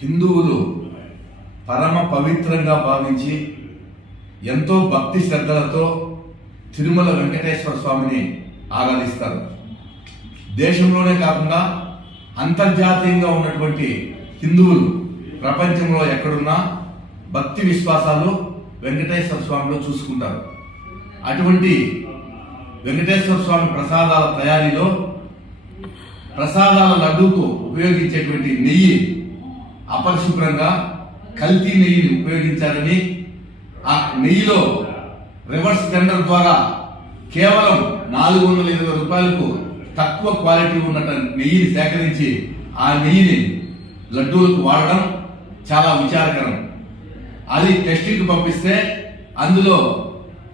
హిందువులు పరమ పవిత్రంగా భావించి ఎంతో భక్తి శ్రద్ధలతో తిరుమల వెంకటేశ్వర స్వామిని ఆరాధిస్తారు. దేశంలోనే కాకుండా అంతర్జాతీయంగా ఉన్నటువంటి హిందువులు ప్రపంచంలో ఎక్కడున్నా భక్తి విశ్వాసాలు వెంకటేశ్వర స్వామిలో చూసుకుంటారు. అటువంటి వెంకటేశ్వర స్వామి ప్రసాదాల తయారీలో ప్రసాదాల లడ్డూకు ఉపయోగించేటువంటి నెయ్యి అపరిశుభ్రంగా కల్తీ నెయ్యిని ఉపయోగించారని, ఆ నెయ్యిలో రివర్స్ టెండర్ ద్వారా కేవలం 420 రూపాయలకు తక్కువ క్వాలిటీ ఉన్న నెయ్యిని సేకరించి ఆ నెయ్యిని లడ్డూలకు వాడడం చాలా విచారకరం. అది టెస్టింగ్ పంపిస్తే అందులో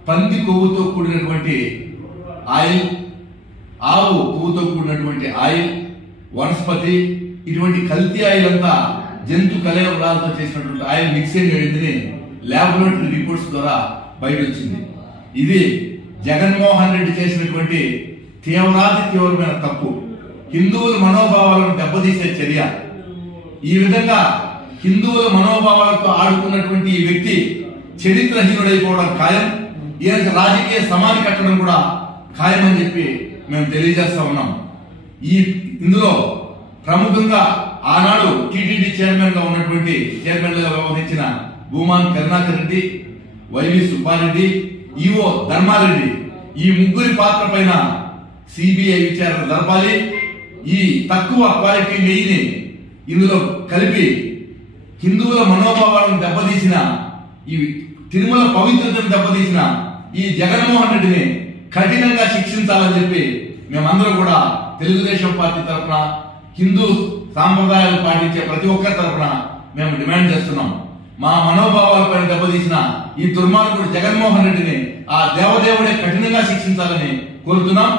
పంది కొవ్వుతో కూడినటువంటి ఆయిల్, ఆవు కొవ్వుతో కూడినటువంటి ఆయిల్, వనస్పతి, ఇటువంటి కల్తీ ఆయిల్ అంతా జంతు కలయికలతో చేసినటువంటి ఆయిల్ మిక్సింగ్ అయిందని ల్యాబొరేటరీ రిపోర్ట్స్ ద్వారా బయట వచ్చింది. ఇది జగన్మోహన్ రెడ్డి చేసినటువంటి తీవ్రమైన తప్పు, హిందువుల మనోభావాలను దెబ్బతీసే చర్య. ఈ విధంగా హిందువుల మనోభావాలతో ఆడుకున్నటువంటి ఈ వ్యక్తి చరిత్రహీనుడైపోవడం ఖాయం. ఈయనకు రాజకీయ సమాధి కట్టడం కూడా ఖాయమని చెప్పి మేము తెలియజేస్తా ఉన్నాం. ఇందులో ప్రముఖంగా ఆనాడు టీటీడీ చైర్మన్ గా ఉన్నటువంటి చైర్మన్ గా వ్యవహరించిన భూమాన్ కరుణాకర్ రెడ్డి, వైవి సుబ్బారెడ్డి, ఈవో ధర్మారెడ్డి, ఈ ముగ్గురి పాత్ర పైన సిబిఐ విచారణ జరపాలి. ఈ తక్కువ క్వాలిటీ నెయ్యిని ఇందులో కలిపి హిందువుల మనోభావాలను దెబ్బతీసిన, ఈ తిరుమల పవిత్రతను దెబ్బతీసిన ఈ జగన్మోహన్ రెడ్డిని కఠినంగా శిక్షించాలని చెప్పి మేమందరం కూడా తెలుగుదేశం పార్టీ తరఫున, హిందూ సాంప్రదాయాలు పాటించే ప్రతి ఒక్కరి తరఫున మేము డిమాండ్ చేస్తున్నాం. మా మనోభావాలపైన దెబ్బతీసిన ఈ దుర్మార్గుడు జగన్మోహన్ రెడ్డిని ఆ దేవదేవుడే కఠినంగా శిక్షించాలని కోరుతున్నాం.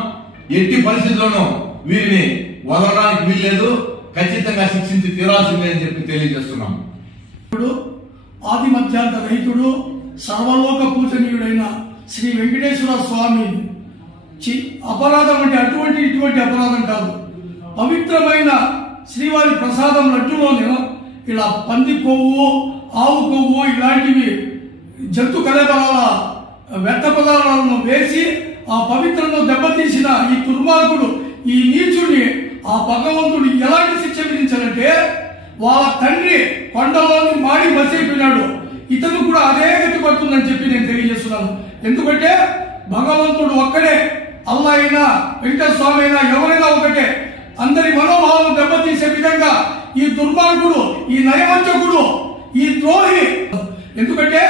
ఎట్టి పరిస్థితుల్లోనూ వీరిని వదలడానికి వీల్లేదు, ఖచ్చితంగా శిక్షించి తీరాల్సిందే అని చెప్పి తెలియజేస్తున్నాం. ఆది మధ్యాంత రహితుడు సర్వలోక పూజనీయుడైన శ్రీ వెంకటేశ్వర స్వామి అపరాధం అంటే ఇటువంటి అపరాధం కాదు. పవిత్రమైన శ్రీవారి ప్రసాదం లడ్డులో ఇలా పంది కొవ్వు, ఆవు కొవ్వు ఇలాంటివి జంతు కలబలాల వ్యర్థ పదార్థాలను వేసి ఆ పవిత్రను దెబ్బతీసిన ఈ దుర్మార్గుడు, ఈ నీచుడిని ఆ భగవంతుడు ఎలాంటి శిక్ష విధించాలంటే, వాళ్ళ తండ్రి కొండలోని మాడి బసైపోయినాడు, ఇతను కూడా అదే గతి పడుతుందని చెప్పి నేను తెలియజేస్తున్నాను. ఎందుకంటే భగవంతుడు ఒక్కడే, అల్లా అయినా వెంకటేశ్వర స్వామి అయినా ఎవరైనా ఒకటే. అందరి మనోభావాలను దెబ్బతీసే విధంగా ఈ దుర్మార్గుడు, ఈ నయవంచకుడు, ఈ ద్రోహి. ఎందుకంటే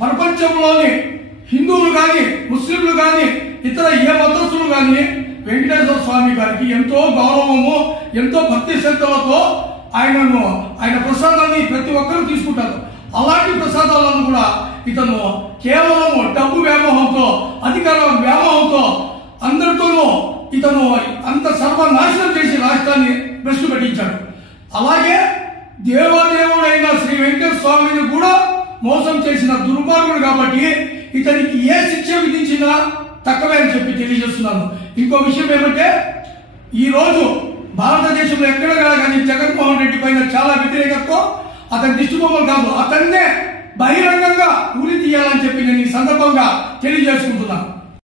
ప్రపంచంలోని హిందువులు గాని, ముస్లింలు గాని, ఇతర ఏ మతస్థులు గాని వెంకటేశ్వర స్వామి గారికి ఎంతో గౌరవము, ఎంతో భక్తి శ్రద్ధలతో ఆయన ప్రసాదాన్ని ప్రతి ఒక్కరూ తీసుకుంటారు. అలాంటి ప్రసాదాలను కూడా ఇతను కేవలం డబ్బు వ్యామోహంతో, అధికార వ్యామోహంతో అందరితోనూ ఇతను అంత సర్వనాశనం చేసి రాష్ట్రాన్ని భ్రష్టు పట్టించాడు. అలాగే దేవాదేవుడైన శ్రీ వెంకటేశ్వర స్వామిని కూడా మోసం చేసిన దుర్మార్గుడు కాబట్టి ఇతనికి ఏ శిక్ష విధించినా తక్కువే అని చెప్పి తెలియజేస్తున్నాను. ఇంకో విషయం ఏమంటే, ఈ రోజు భారతదేశంలో ఎక్కడ కానీ జగన్మోహన్ రెడ్డి పైన చాలా వ్యతిరేకతతో అతని దిష్టిబొమ్మలు కాదు, అతన్నే బహిరంగంగా ఉరి తీయాలని చెప్పి నేను ఈ సందర్భంగా తెలియజేసుకుంటున్నాను.